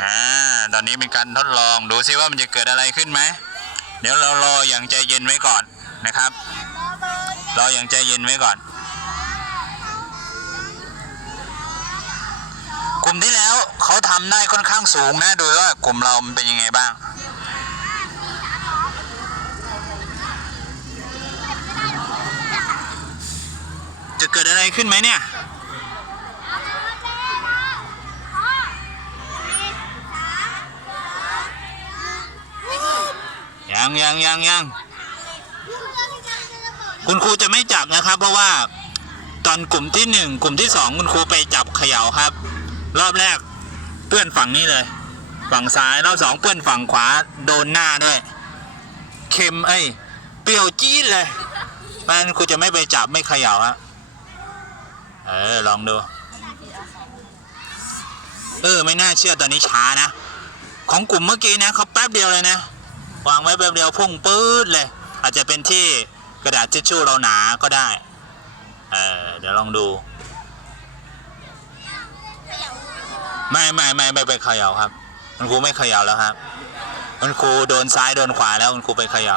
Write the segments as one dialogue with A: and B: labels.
A: อ่าตอนนี้เป็นการทดลองดูซิว่ามันจะเกิดอะไรขึ้นไหม เดี๋ยวเรารออย่างใจเย็นไว้ก่อนนะครับ รออย่างใจเย็นไว้ก่อน กลุ่มที่แล้วเขาทำได้ค่อนข้างสูงนะดูว่ากลุ่มเรามันเป็นยังไงบ้างจะเกิดอะไรขึ้นไหมเนี่ย ยังยังยังยังคุณครูจะไม่จับนะครับ เพราะว่าตอนกลุ่มที่หนึ่งกลุ่มที่สองคุณครูไปจับเขย่าครับ รอบแรกเพื่อนฝั่งนี้เลย ฝั่งซ้ายรอบสองเพื่อนฝั่งขวาโดนหน้าด้วยเค็มเอ้ยเปรี้ยวจี๊ดเลยนั้นครูจะไม่ไปจับไม่เขย่าฮะเออลองดูเออไม่น่าเชื่อตอนนี้ช้านะ ของกลุ่มเมื่อกี้นะเขาแป๊บเดียวเลยนะ วางไว้แป๊บเดียวพุ่งปื๊ดเลย อาจจะเป็นที่กระดาษทิชชู่เราหนาก็ได้ เออเดี๋ยวลองดู ไม่ไม่ไม่ไม่ไปเขย่าครับ คุณครูไม่เขย่าแล้วครับ คุณครูโดนซ้ายโดนขวาแล้วคุณครูไปเขย่า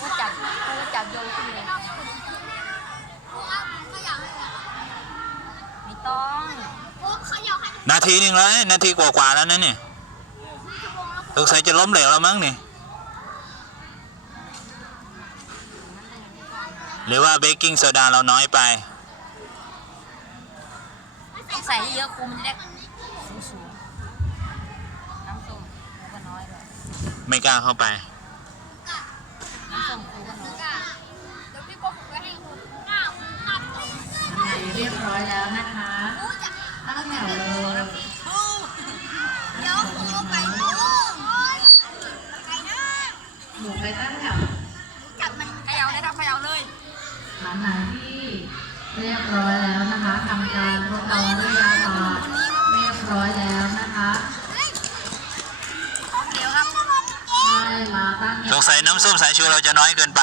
B: เขาจับเขาจับโยนขึ้นเลยไม่ต้อง
A: นาทีหนึ่งแล้วนาทีกว่าๆแล้วนะเนี่ย สงสัยจะล้มเหลวแล้วมั้งนี่ หรือว่าเบกกิ้งโซดาเราน้อยไป
B: ต้องใส่ให้เยอะครูมันจะได้สูงๆน้ำส้มครูก็น้อยเลย
A: ไม่กล้าเข้าไป
B: น้ำส้มครูก็น้อย
C: เรียบร้อยแล้วนะคะตั้งแถวเลย หนูไปตั้งแถว
B: เขย่าเลยครับเขย่าเลย
C: ฐานไหนที่เรียบร้อยแล้วนะคะทำการทดลองวิทยาศาสตร์เรียบร้อยแล้วนะคะ
B: เดี๋ยวครับ
C: ให้มาตั้งแถ
A: ส
C: ว
A: งสัยน้ำส้มสายชูเราจะน้อยเกินไป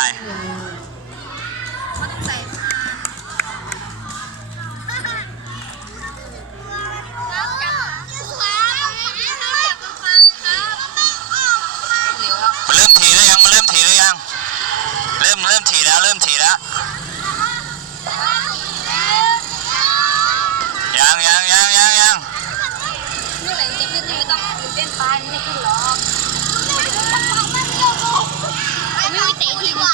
C: ยั
B: งยั
A: งยังยังยัง
B: เมื่อไหร่จะขึ้นจะไม่ต้องตื่นเต้นไปไม่ขึ้นหรอกไม่มีเตะทีมกู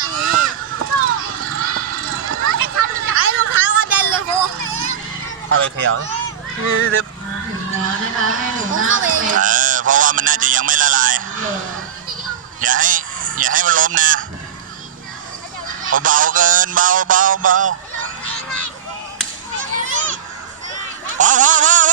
D: ไอ้รองเท้ากระเด็นเลยโห
A: เข้าไปเขย่าสิ
C: มาถึงแล้วนะคะให้หนูนั่งเป็น
A: เออเพราะว่ามันน่าจะยังไม่ละลาย
C: เลย
A: อย่าให้ อย่าให้มันล้มนะเบาๆเกินเบาเบาเบา ¡Va, va, va!